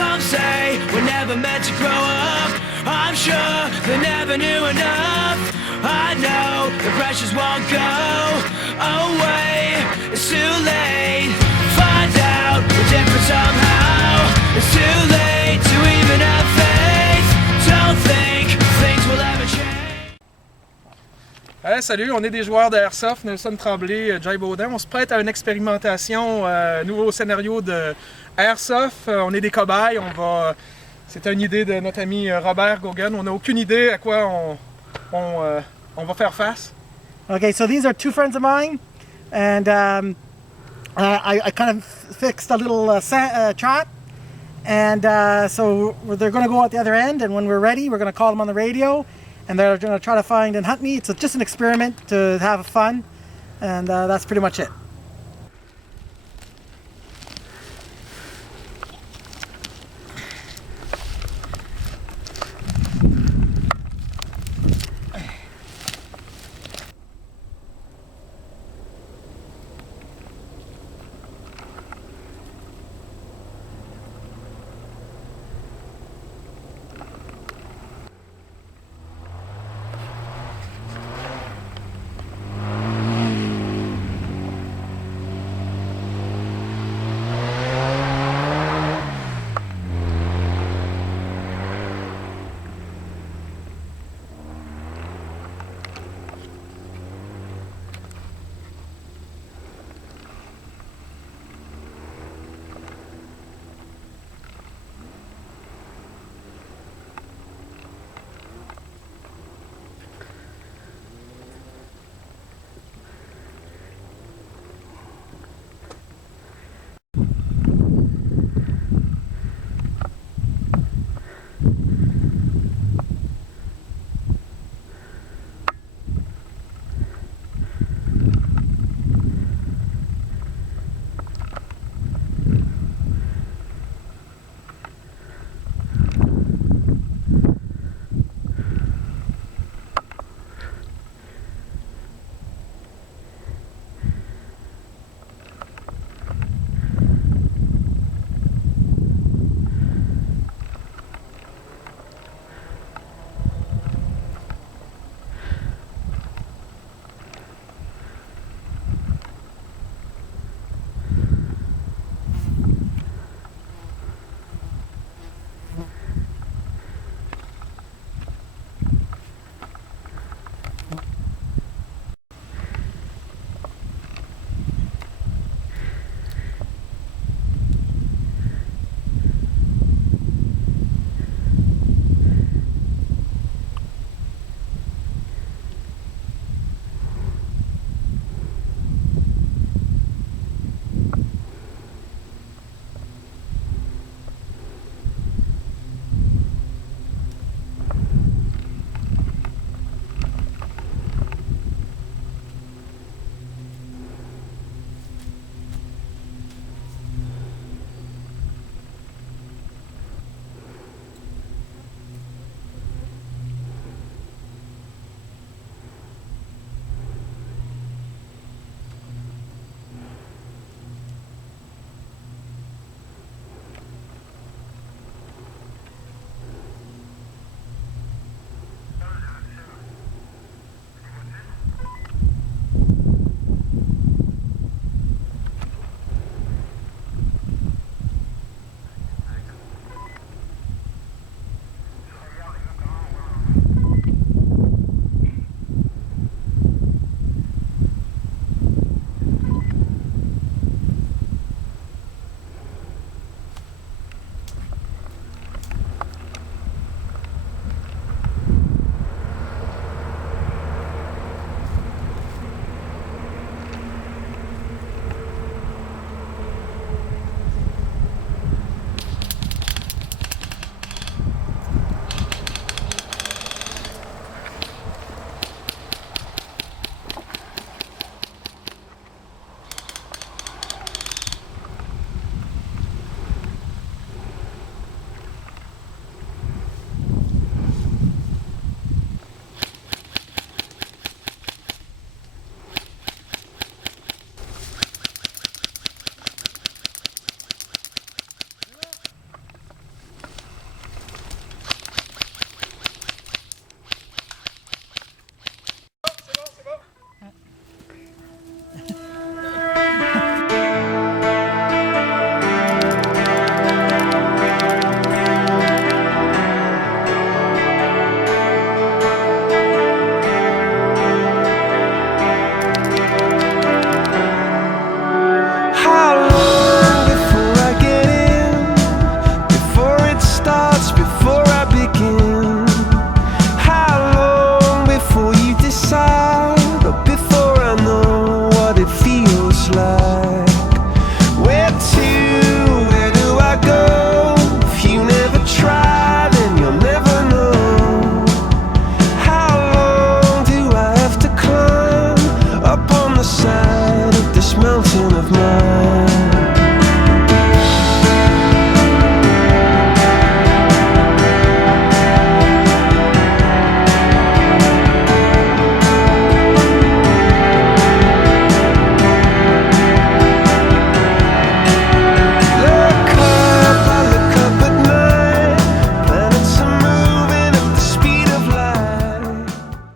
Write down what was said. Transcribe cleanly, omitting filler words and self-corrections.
Some say we're never meant to grow up. I'm sure they never knew enough. I know the pressures won't go away. It's too late. Find out we're different somehow. It's too late to even have faith. Don't think things will ever change. Hey, salut, on est des joueurs de Airsoft, Nelson Tremblay, Jay Baudin. On se prête à une expérimentation, nouveau scénario de Airsoft. On est des cobayes, c'est une idée de notre ami Robert Gauguin. On n'a aucune idée à quoi on va faire face. Okay, so these are two friends of mine, and I kind of fixed a little trap, and so they're going to go out the other end, and when we're ready, we're going to call them on the radio, and they're going to try to find and hunt me. It's just an experiment to have fun, and that's pretty much it.